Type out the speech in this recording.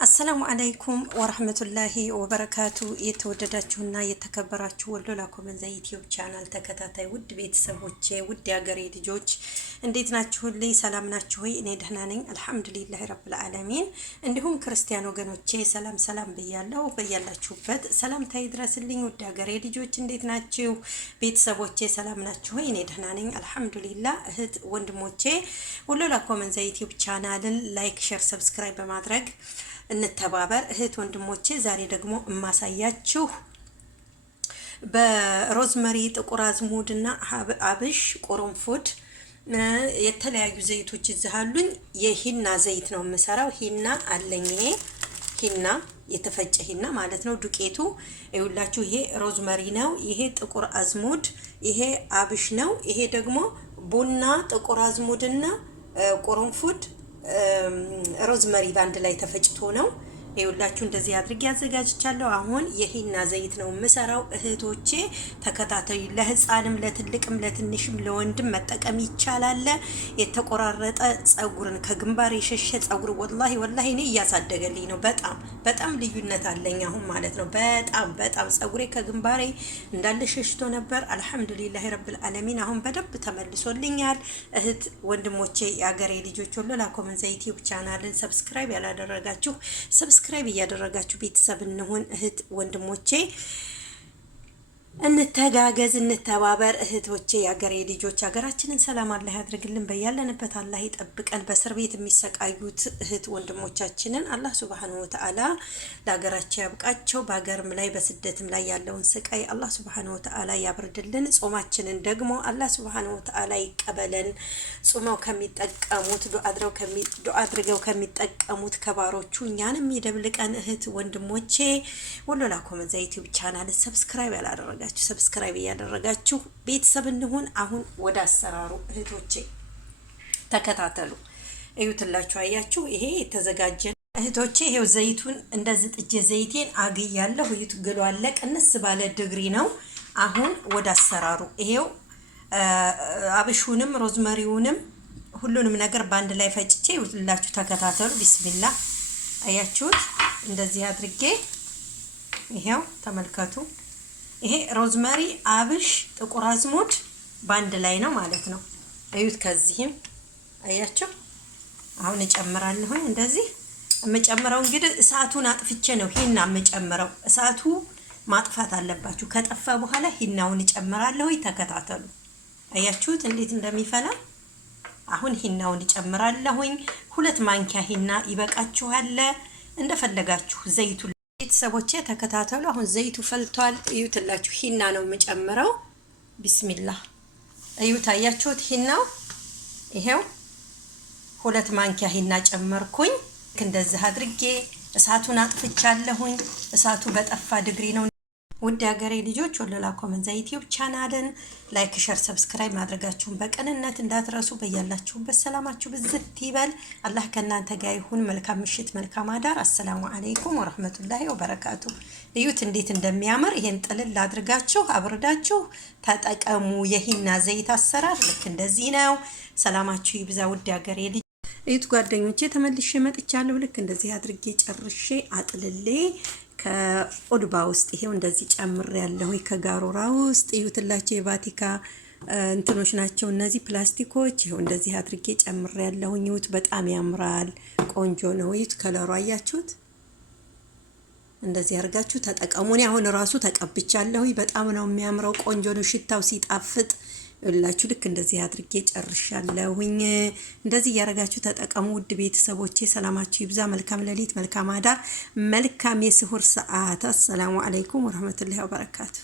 አሰላሙ አለይኩም ወራህመቱላሂ ወበረካቱ። የተወደዳችሁና የተከበራችሁ ወሎላ ኮመንዛ ዩቲዩብ ቻናል ተከታታይ ውድ ቤተሰቦቼ ውድ ያገሬ ልጆች እንዴት ናችሁልኝ? ሰላም ናችሁ ሆይ? እኔ ደህና ነኝ አልሐምዱሊላሂ ረብል ዓለሚን። እንዲሁም ክርስቲያን ወገኖቼ ሰላም ብያለሁ። በያላችሁበት ሰላምታ ይድረስልኝ። ውድ ያገሬ ልጆች እንዴት ናችሁ? ቤተሰቦቼ ሰላም ናችሁ ሆይ? እኔ ደህና ነኝ አልሐምዱሊላህ። እህት ወንድሞቼ ወሎላ ኮመንዛ ዩቲዩብ ቻናልን ላይክ፣ ሼር፣ ሰብስክራይብ በማድረግ እንተባበር እህት ወንድሞቼ። ዛሬ ደግሞ እማሳያችሁ በሮዝመሪ ጥቁር አዝሙድና አብሽ ቆሮንፎድ የተለያዩ ዘይቶች ይዘሃሉኝ። የሂና ዘይት ነው የምሰራው። ሂና አለኝ። ይሄ ሂና የተፈጨ ሂና ማለት ነው። ዱቄቱ ይኸውላችሁ። ይሄ ሮዝመሪ ነው። ይሄ ጥቁር አዝሙድ፣ ይሄ አብሽ ነው። ይሄ ደግሞ ቡና፣ ጥቁር አዝሙድና ቆሮንፎድ ሮዝመሪ ባንድ ላይ ተፈጭቶ ነው። ይኸውላችሁ እንደዚህ አድርጌ አዘጋጅቻለሁ። አሁን የሂና ዘይት ነው የምሰራው እህቶቼ ተከታተዩ። ለህፃንም ለትልቅም ለትንሽም ለወንድም መጠቀም ይቻላል። የተቆራረጠ ጸጉርን ከግንባር የሸሸ ጸጉር ወላሂ እኔ እያሳደገልኝ ነው። በጣም ልዩነት አለኝ አሁን ማለት ነው። በጣም ጸጉሬ ከግንባሬ እንዳለ ሸሽቶ ነበር። አልሐምዱሊላሂ ረብል ዓለሚን አሁን በደንብ ተመልሶልኛል። እህት ወንድሞቼ የአገሬ ልጆች ወሎላ ኮመንዛ ዩቲዩብ ቻናልን ሰብስክራይብ ያላደረጋችሁ ሰብስክራይብ እያደረጋችሁ ቤተሰብ እንሁን። እህት ወንድሞቼ እንተጋገዝ፣ እንተባበር። እህቶቼ የአገሬ ልጆች ሀገራችንን ሰላም አላህ ያድርግልን፣ በያለንበት አላህ ይጠብቀን። በእስር ቤት የሚሰቃዩት እህት ወንድሞቻችንን አላህ ሱብሃነሁ ወተዓላ ለሀገራቸው ያብቃቸው። በሀገርም ላይ በስደትም ላይ ያለውን ስቃይ አላህ ሱብሃነሁ ወተዓላ ያብርድልን። ጾማችንን ደግሞ አላህ ሱብሃነሁ ወተዓላ ይቀበለን። ጾመው ከሚጠቀሙት ዱዓ አድርገው ከሚጠቀሙት ከባሮቹ እኛንም ይደብልቀን። እህት ወንድሞቼ ወሎላ ኮመንዛ ዩቲዩብ ቻናል ሰብስክራይብ ያላደረጋችሁ ሰብስክራይብ እያደረጋችሁ ቤተሰብ እንሁን። አሁን ወደ አሰራሩ እህቶቼ ተከታተሉ። እዩትላችሁ። አያችሁ ይሄ የተዘጋጀ እህቶቼ። ይሄው ዘይቱን እንደዚህ ጥጄ ዘይቴን አግያለሁ። እዩት፣ ግሉ አለ። ቅንስ ባለ ድግሪ ነው። አሁን ወደ አሰራሩ ይሄው አብሹንም ሮዝመሪውንም ሁሉንም ነገር ባንድ ላይ ፈጭቼ ይውላችሁ። ተከታተሉ። ቢስሚላህ። አያችሁት? እንደዚህ አድርጌ ይሄው ተመልከቱ። ይሄ ሮዝመሪ፣ አብሽ፣ ጥቁር አዝሙድ ባንድ ላይ ነው ማለት ነው። እዩት። ከዚህም አያችሁ። አሁን እጨምራለሁ። እንደዚህ የምጨምረው እንግዲህ እሳቱን አጥፍቼ ነው ሂና የምጨምረው። እሳቱ ማጥፋት አለባችሁ። ከጠፋ በኋላ ሂናውን እጨምራለሁ። ተከታተሉ። አያችሁት እንዴት እንደሚፈላ። አሁን ሂናውን እጨምራለሁኝ። 2 ማንኪያ ሂና ይበቃችኋል፣ እንደፈለጋችሁ ዘይቱ። ቤተሰቦቼ ተከታተሉ። አሁን ዘይቱ ፈልቷል። እዩትላችሁ። ሂና ነው የምጨምረው። ቢስሚላህ። እዩት። አያችሁት? ሂናው ይሄው 2 ማንኪያ ሂና ጨመርኩኝ። እንደዚህ አድርጌ እሳቱን አጥፍቻለሁኝ። እሳቱ በጠፋ ድግሪ ነው። ውድ ሀገሬ ልጆች ወሎላ ኮመንዛ ዩቲዩብ ቻናልን ላይክ፣ ሸር፣ ሰብስክራይብ ማድረጋችሁን በቅንነት እንዳትረሱ። በያላችሁበት ሰላማችሁ ብዝት ይበል። አላህ ከእናንተ ጋር ይሁን። መልካም ምሽት፣ መልካም አዳር። አሰላሙ አለይኩም ወራህመቱላሂ ወበረካቱ። እዩት እንዴት እንደሚያምር። ይሄን ጥልል አድርጋችሁ አብርዳችሁ ተጠቀሙ። የሂና ዘይት አሰራር ልክ እንደዚህ ነው። ሰላማችሁ ይብዛ ውድ ሀገሬ ልጅ። እዩት ጓደኞቼ ተመልሼ መጥቻለሁ። ልክ እንደዚህ አድርጌ ጨርሼ አጥልሌ ከኦድባ ውስጥ ይሄው እንደዚህ ጨምር ያለሁ ከጋሮራ ውስጥ እዩትላችሁ። የቫቲካ እንትኖች ናቸው እነዚህ ፕላስቲኮች። ይሄው እንደዚህ አድርጌ ጨምር ያለሁ። እዩት በጣም ያምራል፣ ቆንጆ ነው። እዩት ከለሩ አያችሁት? እንደዚህ አድርጋችሁ ተጠቀሙ። እኔ አሁን ራሱ ተቀብቻለሁ። በጣም ነው የሚያምረው፣ ቆንጆ ነው፣ ሽታው ሲጣፍጥ ይላችሁ። ልክ እንደዚህ አድርጌ ጨርሻለሁኝ። እንደዚህ ያረጋችሁ ተጠቀሙ ውድ ቤተሰቦቼ። ሰላማችሁ ይብዛ። መልካም ሌሊት፣ መልካም አዳር፣ መልካም የስሁር ሰዓት። አሰላሙ አለይኩም ወራህመቱላሂ ወበረካቱ።